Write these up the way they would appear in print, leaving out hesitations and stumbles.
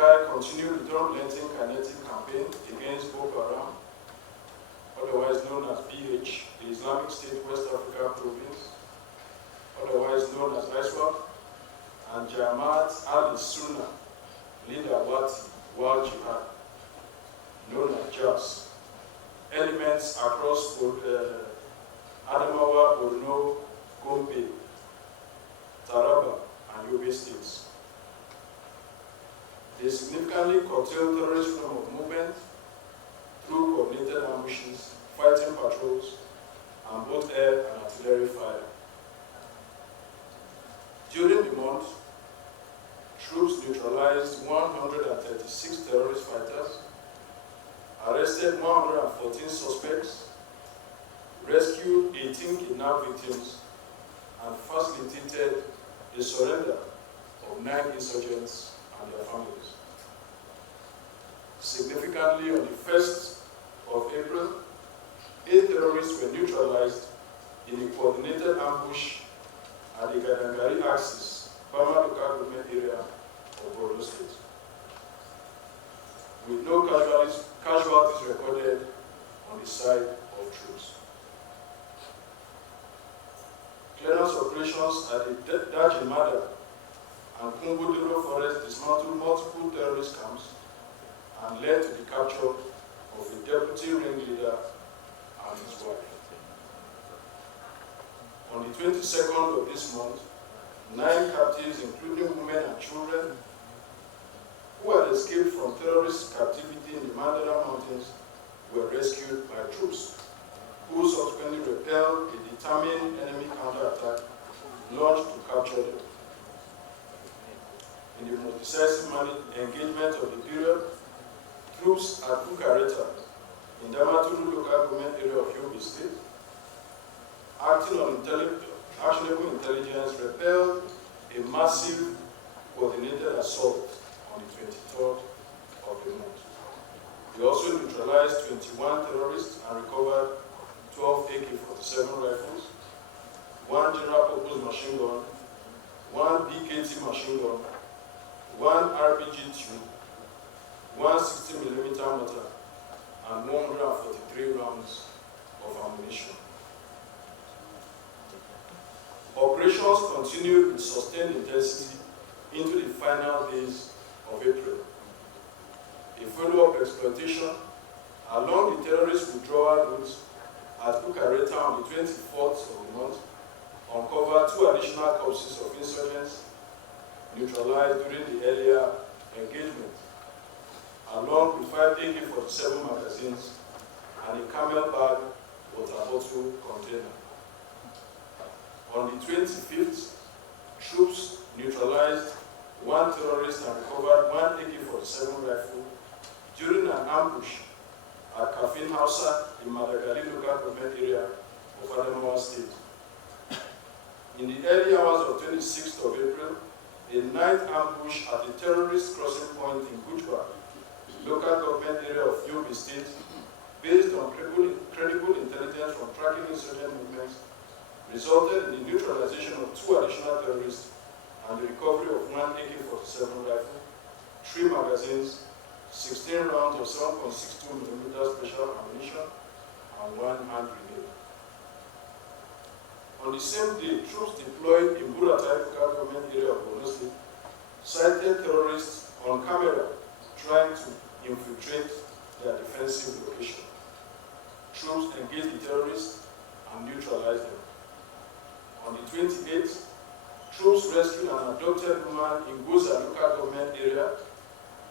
Kai continued the unrelenting kinetic campaign against Boko Haram, otherwise known as BH, the Islamic State West Africa Province, otherwise known as ISWAP, and Jamaat al-Sunnah, leader Wati, Wal Jihad, known as JAS. Elements across Adamawa, Borno, Gombe, Taraba, and Yobe states. They significantly curtailed terrorist freedom of movement through coordinated ambushes, fighting patrols, and both air and artillery fire. During the month, troops neutralized 136 terrorist fighters, arrested 114 suspects, rescued 18 kidnapped victims, and facilitated the surrender of 9 insurgents and their families. Significantly, on the 1st of April, 8 terrorists were neutralized in a coordinated ambush at the Gadangari axis, Bama local government area of Borno State, with no casualties recorded on the side of troops. Clearance operations at the Dajimada and Kumbuduro forest dismantled multiple terrorist camps and led to the capture of a deputy ringleader and his wife. On the 22nd of this month, 9 captives, including women and children, who had escaped from terrorist captivity in the Mandara Mountains, were rescued by troops, who subsequently repelled a determined enemy counterattack launched to capture them. In the most decisive engagement of the period, troops at Kukareta, in Damaturu local government area of Yobe State, acting on actionable intelligence, repelled a massive coordinated assault on the 23rd of the month. They also neutralized 21 terrorists and recovered 12 AK-47 rifles, 1 general-purpose machine gun, 1 BKT machine gun, 1 RPG tube, 1 60mm mortar, and 143 rounds of ammunition. Operations continued with sustained intensity into the final days of April. A follow-up exploitation along the terrorist withdrawal routes at Kukareta on the 24th of the month uncovered 2 additional corpses of insurgents neutralized during the earlier engagement, along with 5 AK-47 magazines and a camel bag water bottle container. On the 25th, troops neutralized 1 terrorist and recovered 1 AK-47 rifle during an ambush at Kafin Hausa in Madagali local government area of Adamawa State. In the early hours of 26th of April, a night ambush at a terrorist crossing point in Gujba, local government area of Yobe State, based on credible intelligence from tracking insurgent movements, resulted in the neutralization of 2 additional terrorists and the recovery of 1 AK-47 rifle, 3 magazines, 16 rounds of 7.62mm special ammunition, and 1 hand grenade. On the same day, troops deployed in Buratai local government area of Borno State sighted terrorists on camera trying to infiltrate their defensive location. Troops engaged the terrorists and neutralized them. On the 28th, troops rescued an adopted woman in Goza local government area,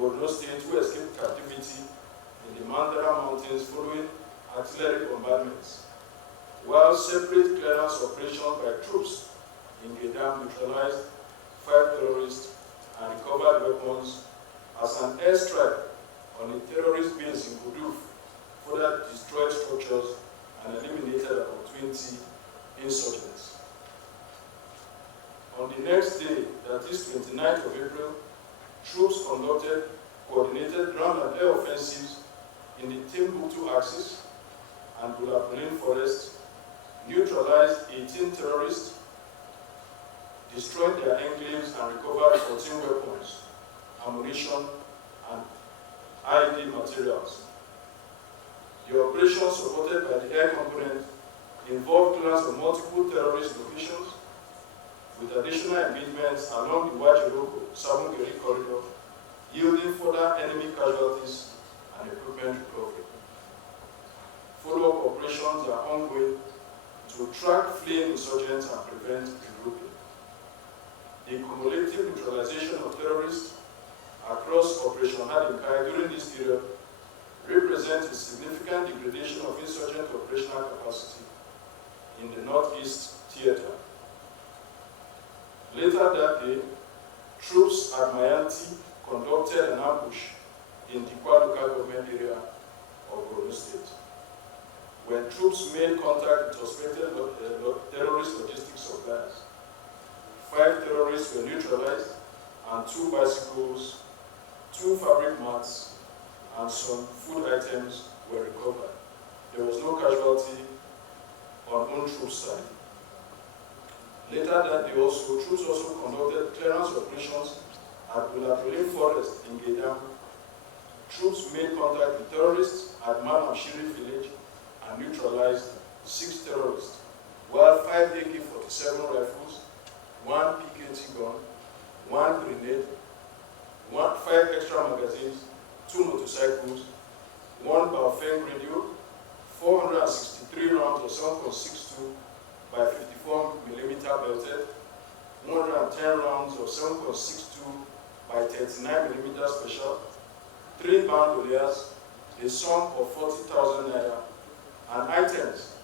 Borno State, who escaped captivity in the Mandara Mountains following artillery bombardments, while separate clearance operations by troops in Gedam neutralized 5 terrorists and recovered weapons as an airstrike on a terrorist base in Kuduf further destroyed structures and eliminated about 20 insurgents. On the next day, that is 29th of April, troops conducted coordinated ground and air offensives in the Timbuktu axis and Bulapolin forest, neutralized 18 terrorists, destroyed their enclaves and recovered 14 weapons, ammunition, IED materials. The operation supported by the air component involved plans of multiple terrorist locations with additional engagements along the Wajiroko-Sabungeri corridor, yielding further enemy casualties and equipment recovery. Follow-up operations are ongoing to track fleeing insurgents and prevent regrouping. The cumulative neutralization of terrorists across Operation Hadinkai during this period represents a significant degradation of insurgent operational capacity in the Northeast Theater. Later that day, troops at Mayanti conducted an ambush in the local government area of Borno State. When troops made contact with suspected terrorist logistics suppliers, 5 terrorists were neutralized and 2 bicycles, 2 fabric mats, and some food items were recovered. There was no casualty on own troops' side. Later that day troops also conducted clearance operations at Ulatrolin Forest in Gedam. Troops made contact with terrorists at Manamshiri village and neutralized 6 terrorists, while 5 AK-47 rifles, 1 PKT gun, 1 grenade, 5 extra magazines, 2 motorcycles, 1 Baofeng radio, 463 rounds of 7.62 by 54mm belted, 110 rounds of 7.62 by 39mm special, 3 bandoliers, a sum of 40,000 naira, and items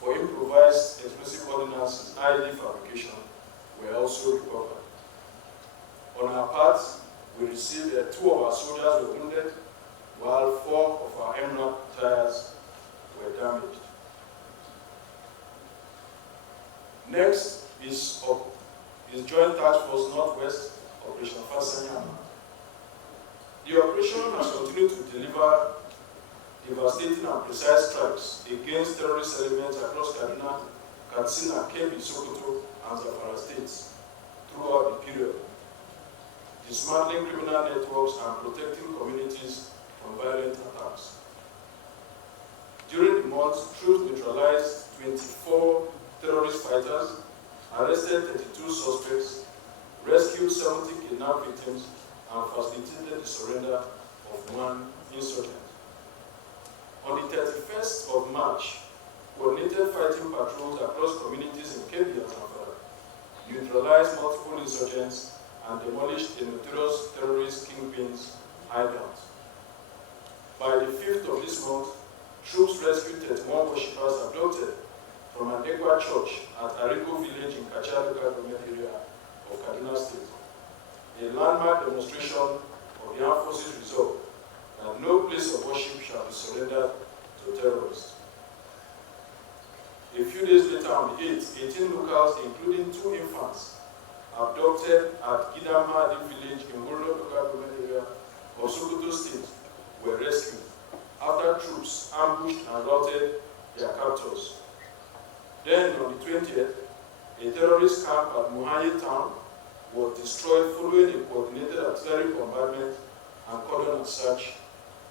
for improvised explosive ordnance and IED fabrication were also recovered. On our part, we received 2 of our soldiers were wounded, while 4 of our MRAP tires were damaged. Next is Joint Task Force Northwest, Operation Fasanyama. The operation has continued to deliver devastating and precise strikes against terrorist elements across Kaduna, Katsina, Kebbi, Sokoto, and Zamfara states throughout the period, dismantling criminal networks and protecting communities from violent attacks. During the month, troops neutralized 24 terrorist fighters, arrested 32 suspects, rescued 70 kidnapped victims, and facilitated the surrender of 1 insurgent. On the 31st of March, coordinated fighting patrols across communities in Kebbi and Zamfara neutralized multiple insurgents and demolished a notorious terrorist kingpin's hideout. By the 5th of this month, troops rescued 31 worshippers abducted from an Ekwa church at Ariko village in Kacha local government area of Kaduna State. A landmark demonstration of the armed forces resolve that no place of worship shall be surrendered to terrorists. A few days later, on the 8th, 18 locals, including 2 infants, abducted at Gidamadi village in Wuro local government area of Sokoto State, were rescued after troops ambushed and routed their captors. Then, on the 20th, a terrorist camp at Muhaye town was destroyed following a coordinated artillery bombardment and cordon and search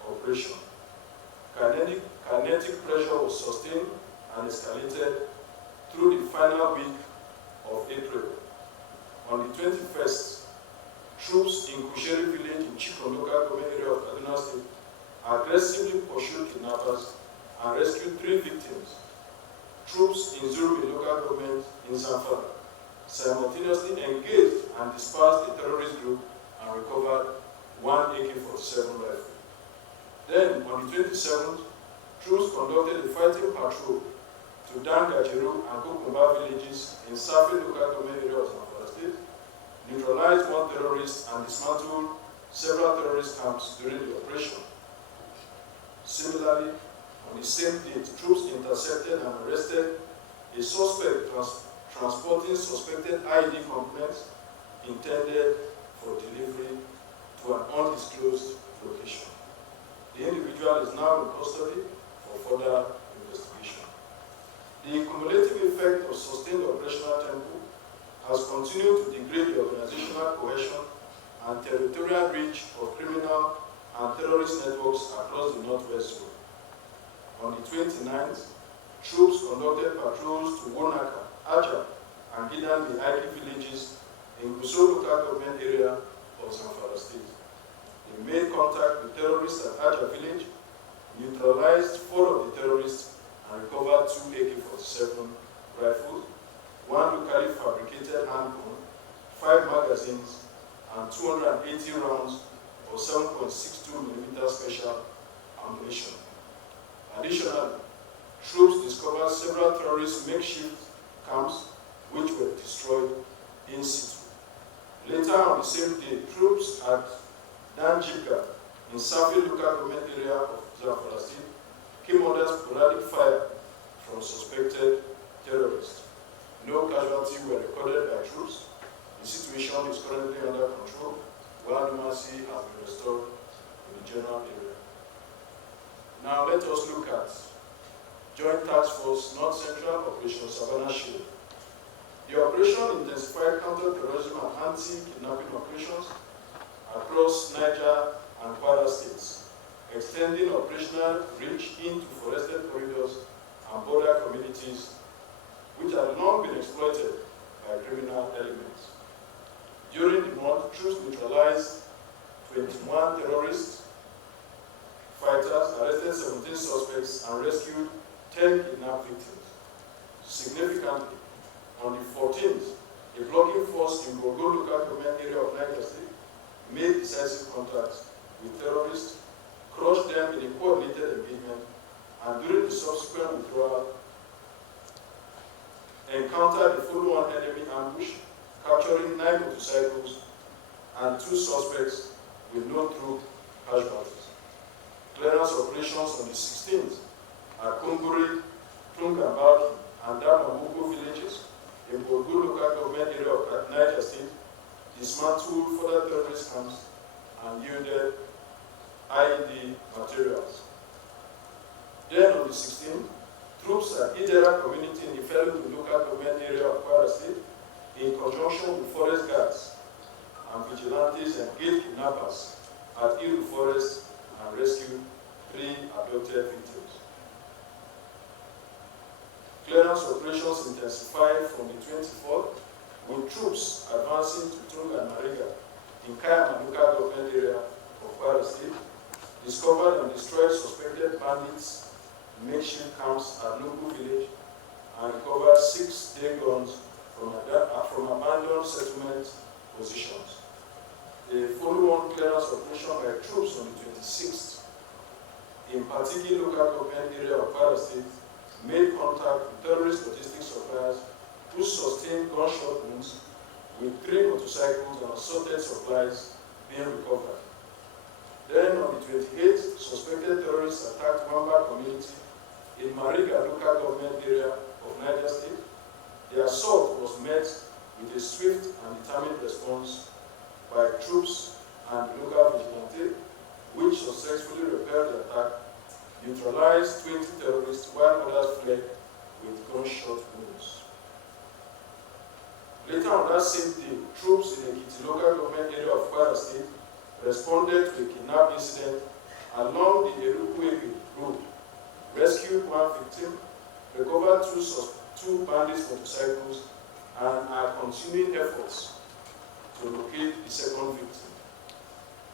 operation. Kinetic pressure was sustained and escalated through the final week of April. On the 21st, troops in Kusheri village in Chikon local government area of Kaduna State aggressively pursued kidnappers and rescued 3 victims. Troops in Zurmi local government in Zamfara simultaneously engaged and dispersed the terrorist group and recovered 1 AK-47 rifle. Then, on the 27th, troops conducted a fighting patrol to Dangajiru and Kukumba villages in Safi local government area of Zamfara State, neutralized 1 terrorist and dismantled several terrorist camps during the operation. Similarly, on the same date, troops intercepted and arrested a suspect transporting suspected IED components intended for delivery to an undisclosed location. The individual is now in custody for further investigation. The cumulative effect of sustained operational tempo has continued to degrade the organizational cohesion and territorial reach of criminal and terrorist networks across the northwest zone. On the 29th, troops conducted patrols to Wonaka, Aja, and Gidan the Aiki villages in Gusau local government area of Zamfara State. They made contact with terrorists at Aja village, neutralized 4 of the terrorists, and recovered 2 AK-47 rifles, 1 locally fabricated handgun, 5 magazines, and 280 rounds of 7.62mm special ammunition. Additionally, troops discovered several terrorist makeshift camps which were destroyed in situ. Later on the same day, troops at Danjika in Safi local government area of Zamfara State came under sporadic fire from suspected terrorists. No casualties were recorded by troops. The situation is currently under control, while normalcy has been restored in the general area. Now let us look at Joint Task Force North Central Operation Savannah Shield. The operation intensified counter-terrorism and anti-kidnapping operations across Niger and Kwara states, extending operational reach into forested corridors and border communities which have long been exploited by criminal elements. During the month, troops neutralized 21 terrorist fighters, arrested 17 suspects, and rescued 10 kidnapped victims. Significantly, on the 14th, a blocking force in Borgo local government area of Niger State made decisive contacts with terrorists, crushed them in a coordinated engagement, and during the subsequent withdrawal, encountered a full-on enemy ambush, capturing 9 motorcycles and 2 suspects with no true casualties. Clearance operations on the 16th at Kumburi, Tungambaki, and Damamugo villages in Borgu local government area of Niger State dismantled further terrorist camps and yielded IED materials. Then on the 16th, troops at Idera community in the Ifelu local government area of Kwara State, in conjunction with forest guards and vigilantes, engaged kidnappers at Iru Forest and rescued 3 abducted victims. Clearance operations intensified from the 24th, with troops advancing to Tunga and Mariga in Kayama local government area of Kwara State, discovered and destroyed suspected bandits, makeshift camps at Nugu village, and recovered 6 day guns from abandoned settlement positions. The follow-on clearance operation by troops on the 26th in Patigi local government area of Kwara State made contact with terrorist logistics suppliers who sustained gunshot wounds, with 3 motorcycles and assorted supplies being recovered. Then on the 28th, suspected terrorists attacked Wamba community in Mariga local government area of Niger State. The assault was met with a swift and determined response by troops and local vigilante, which successfully repelled the attack, neutralized 20 terrorists while others fled with gunshot wounds. Later on that same day, troops in the Ekiti local government area of Kwara State responded to a kidnap incident along the Erukuege road, rescued 1 victim, recovered 2 bandits' motorcycles, and are continuing efforts to locate the 2nd victim.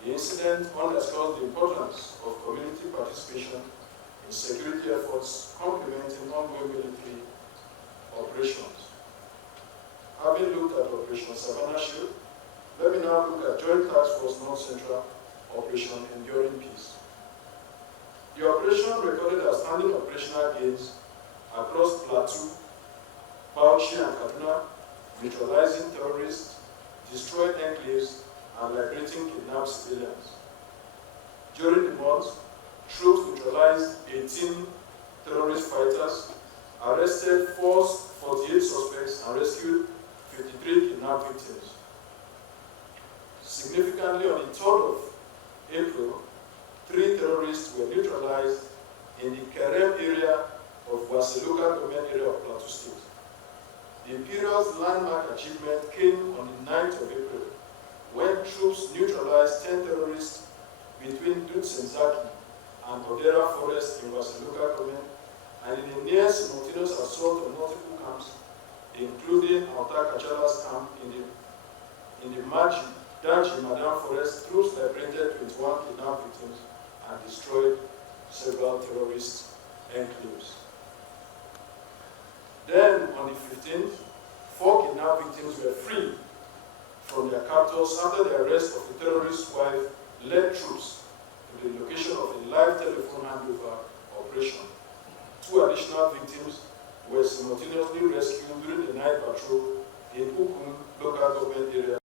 The incident underscores the importance of community participation in security efforts complementing ongoing military operations. Having looked at Operation Savannah Shield, let me now look at Joint Task Force North Central Operation Enduring Peace. The operation recorded outstanding operational gains across Plateau, Bauchi, and Kaduna, neutralizing terrorists, destroyed enclaves, and liberating kidnapped civilians. During the month, troops neutralized 18 terrorist fighters, arrested 48 suspects, and rescued 53 kidnapped victims. Significantly, on the 3rd of April, 3 terrorists were neutralized in the Kerem area of Wase local government area of Plateau State. The period's landmark achievement came on the 9th of April, when troops neutralized 10 terrorists between include Senzaki and Odera Forest in Wasa local government, and in a near simultaneous assault on multiple camps, including Alta Kachala's camp in the Daji Madam Forest, troops liberated 21 kidnapped victims and destroyed several terrorist enclaves. Then, on the 15th, 4 kidnapped victims were freed from their captors after the arrest of the terrorist's wife led troops to the location of a live telephone handover operation. 2 additional victims were simultaneously rescued during the night patrol in Ukun local government area.